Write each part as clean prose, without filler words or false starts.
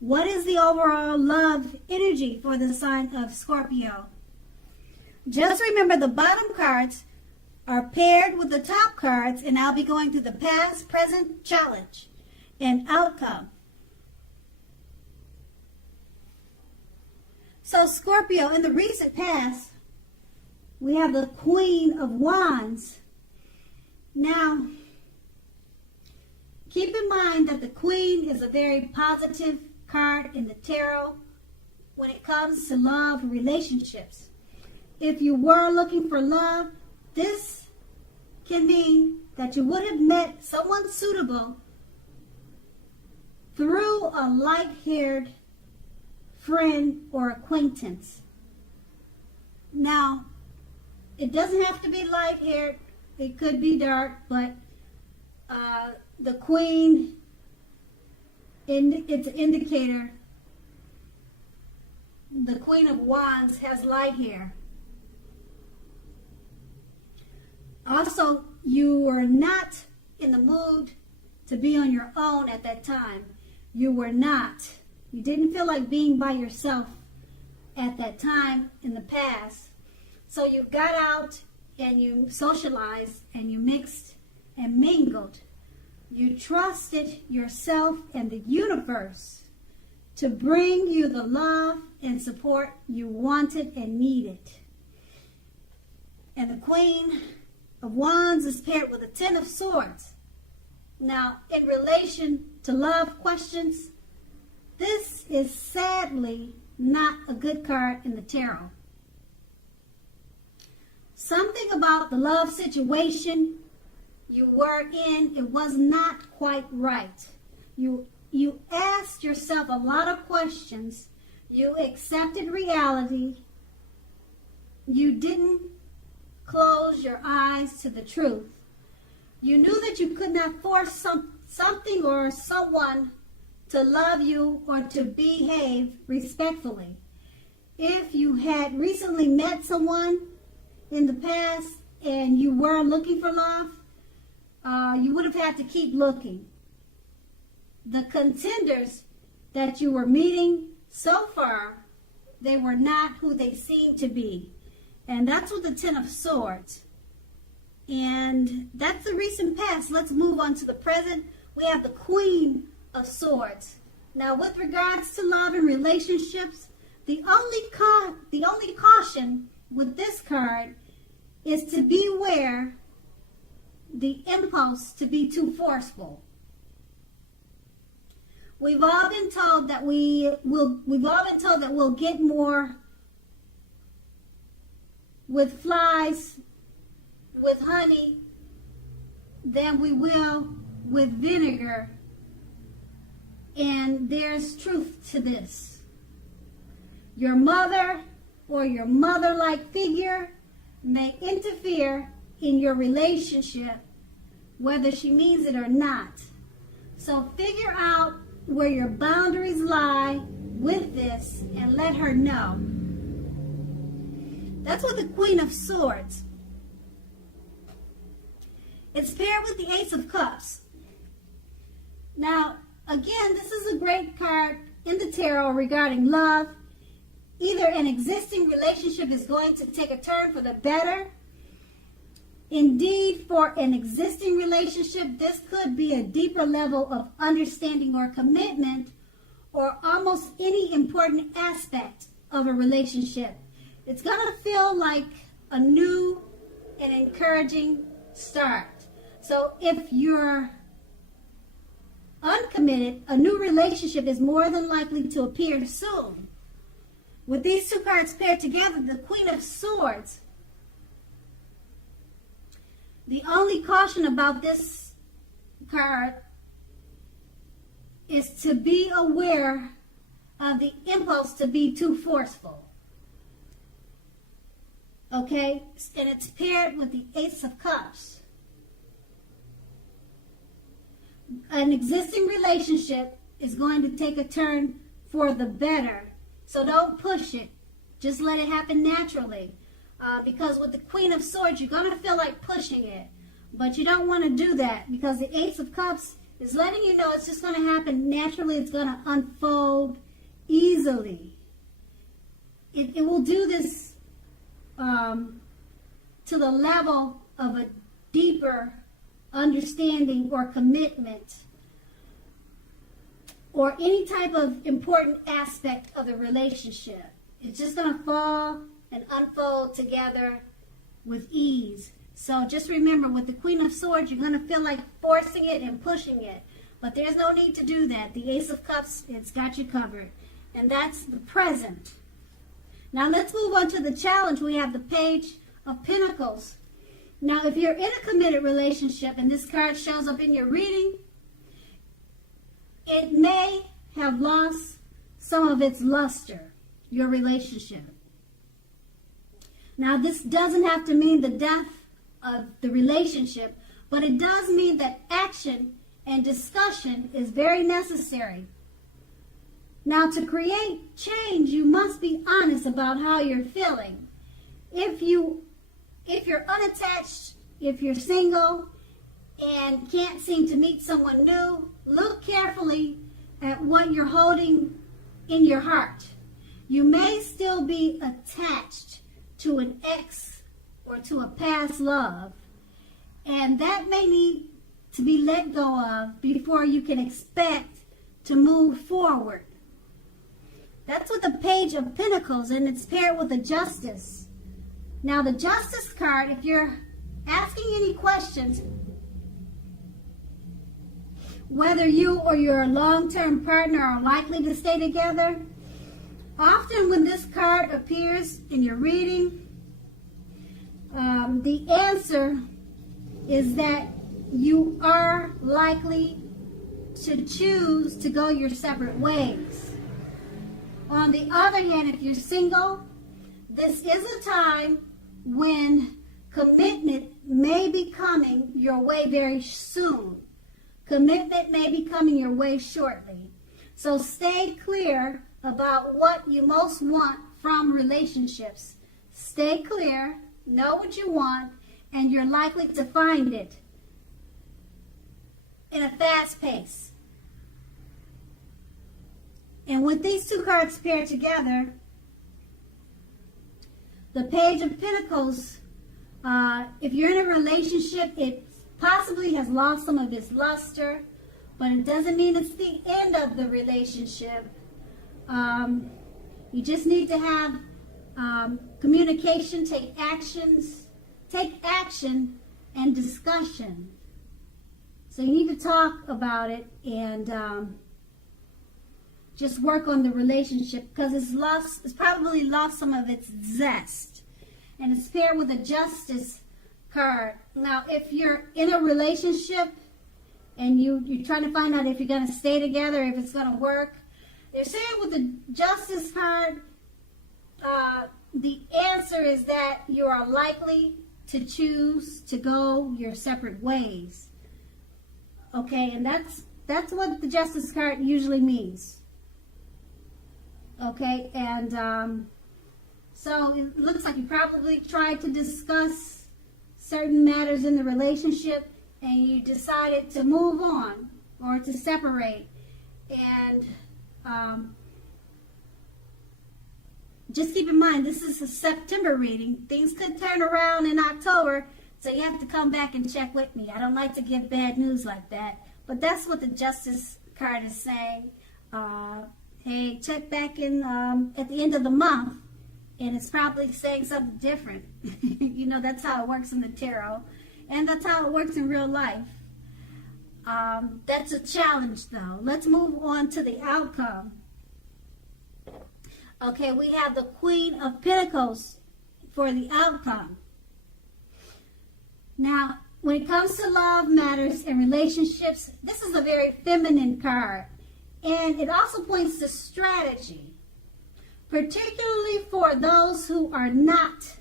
What is the overall love energy for the sign of Scorpio? Just remember the bottom cards are paired with the top cards, and I'll be going through the past, present, challenge, and outcome. So Scorpio, in the recent past, we have the Queen of Wands. Now, keep in mind that the Queen is a very positive card in the tarot when it comes to love and relationships. If you were looking for love, this can mean that you would have met someone suitable through a light-haired friend or acquaintance. Now, it doesn't have to be light-haired. It could be dark, but the Queen, it's an indicator. The Queen of Wands has light hair. Also, you were not in the mood to be on your own at that time. You were not. You didn't feel like being by yourself at that time in the past. So you got out and you socialized and you mixed and mingled. You trusted yourself and the universe to bring you the love and support you wanted and needed. And the Queen of Wands is paired with a Ten of Swords. Now, in relation to love questions, this is sadly not a good card in the tarot. Something about the love situation you were in, it was not quite right. You asked yourself a lot of questions. You accepted reality. You didn't close your eyes to the truth. You knew that you could not force something or someone to love you or to behave respectfully. If you had recently met someone in the past and you were looking for love, you would have had to keep looking. The contenders that you were meeting so far, they were not who they seemed to be. And that's with the Ten of Swords. And that's the recent past. Let's move on to the present. We have the Queen of Swords. Now, with regards to love and relationships, the only caution with this card is to beware the impulse to be too forceful. We've all been told that we'll get more with flies, with honey, than we will with vinegar. And there's truth to this. Your mother or your mother-like figure may interfere in your relationship, whether she means it or not. So figure out where your boundaries lie with this and let her know. That's with the Queen of Swords. It's paired with the Ace of Cups. Now, again, this is a great card in the tarot regarding love. Either an existing relationship is going to take a turn for the better. Indeed, for an existing relationship, this could be a deeper level of understanding or commitment, or almost any important aspect of a relationship. It's going to feel like a new and encouraging start. So if you're uncommitted, a new relationship is more than likely to appear soon. With these two cards paired together, the Queen of Swords, the only caution about this card is to be aware of the impulse to be too forceful. Okay? And it's paired with the Ace of Cups. An existing relationship is going to take a turn for the better. So don't push it. Just let it happen naturally. Because with the Queen of Swords, you're going to feel like pushing it. But you don't want to do that because the Ace of Cups It's letting you know it's just going to happen naturally. It's going to unfold easily. It will do this to the level of a deeper understanding or commitment or any type of important aspect of the relationship. It's just going to fall and unfold together with ease. So just remember, with the Queen of Swords, you're going to feel like forcing it and pushing it. But there's no need to do that. The Ace of Cups, it's got you covered. And that's the present. Now let's move on to the challenge. We have the Page of Pentacles. Now if you're in a committed relationship and this card shows up in your reading, it may have lost some of its luster, your relationship. Now this doesn't have to mean the death of the relationship, but it does mean that action and discussion is very necessary. Now, to create change, you must be honest about how you're feeling. If you're unattached, if you're single and can't seem to meet someone new, look carefully at what you're holding in your heart. You may still be attached to an ex or to a past love, and that may need to be let go of before you can expect to move forward. That's with the Page of Pentacles, and it's paired with the Justice. Now, the Justice card, if you're asking any questions, whether you or your long-term partner are likely to stay together, often when this card appears in your reading, the answer is that you are likely to choose to go your separate ways. On the other hand, if you're single, this is a time when commitment may be coming your way very soon. Commitment may be coming your way shortly. So stay clear about what you most want from relationships. Stay clear, know what you want, and you're likely to find it in a fast pace. And with these two cards paired together, the Page of Pentacles, if you're in a relationship, it possibly has lost some of its luster, but it doesn't mean it's the end of the relationship. You just need to have communication, take action and discussion. So you need to talk about it and just work on the relationship, because it's probably lost some of its zest. And it's paired with a Justice card. Now, if you're in a relationship and you're trying to find out if you're going to stay together, if it's going to work, they're saying with the Justice card, the answer is that you are likely to choose to go your separate ways. Okay, and that's what the Justice card usually means. Okay, and so it looks like you probably tried to discuss certain matters in the relationship and you decided to move on or to separate. And just keep in mind, this is a September reading. Things could turn around in October, so you have to come back and check with me. I don't like to give bad news like that, but that's what the Justice card is saying. Hey, check back in at the end of the month, and it's probably saying something different. You know, that's how it works in the tarot, and that's how it works in real life. That's a challenge, though. Let's move on to the outcome. Okay, we have the Queen of Pentacles for the outcome. Now, when it comes to love matters and relationships, this is a very feminine card. And it also points to strategy, particularly for those who are not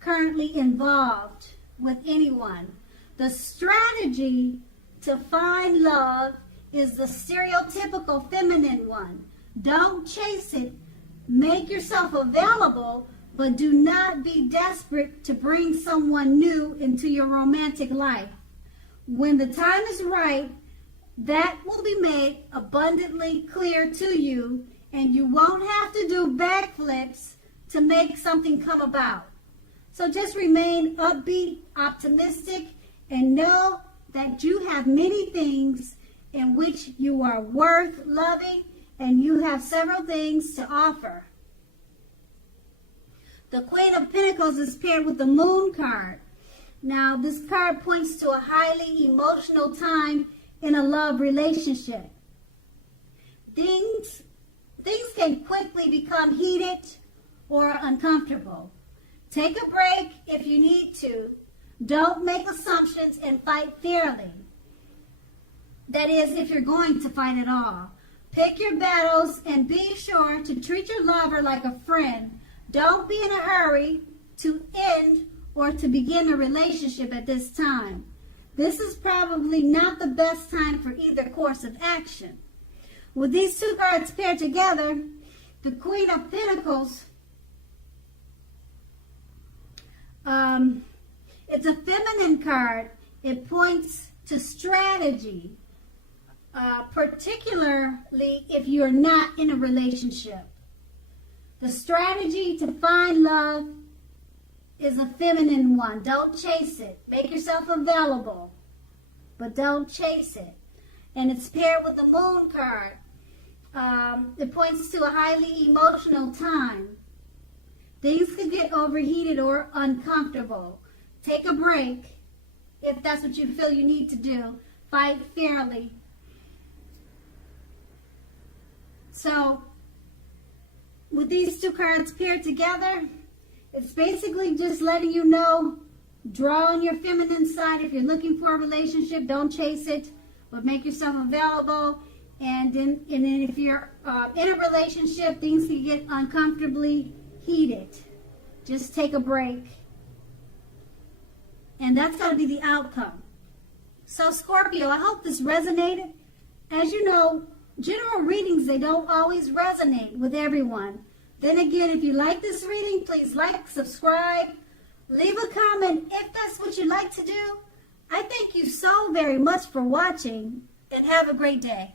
currently involved with anyone. The strategy to find love is the stereotypical feminine one. Don't chase it. Make yourself available, but do not be desperate to bring someone new into your romantic life. When the time is right, that will be made abundantly clear to you, and you won't have to do backflips to make something come about. So just remain upbeat, optimistic, and know that you have many things in which you are worth loving, and you have several things to offer. The Queen of Pentacles is paired with the Moon card. Now, this card points to a highly emotional time in a love relationship. Things can quickly become heated or uncomfortable. Take a break if you need to. Don't make assumptions and fight fairly. That is, if you're going to fight at all. Pick your battles and be sure to treat your lover like a friend. Don't be in a hurry to end or to begin a relationship at this time. This is probably not the best time for either course of action. With these two cards paired together, the Queen of Pentacles, it's a feminine card. It points to strategy, particularly if you're not in a relationship. The strategy to find love is a feminine one. Don't chase it. Make yourself available, but don't chase it. And it's paired with the Moon card. It points to a highly emotional time. Things could get overheated or uncomfortable. Take a break if that's what you feel you need to do. Fight fairly. So, with these two cards paired together, it's basically just letting you know, draw on your feminine side. If you're looking for a relationship, don't chase it, but make yourself available. And then if you're in a relationship, things can get uncomfortably heated. Just take a break. And that's going to be the outcome. So Scorpio, I hope this resonated. As you know, general readings, they don't always resonate with everyone. Then again, if you like this reading, please like, subscribe, leave a comment if that's what you like to do. I thank you so very much for watching, and have a great day.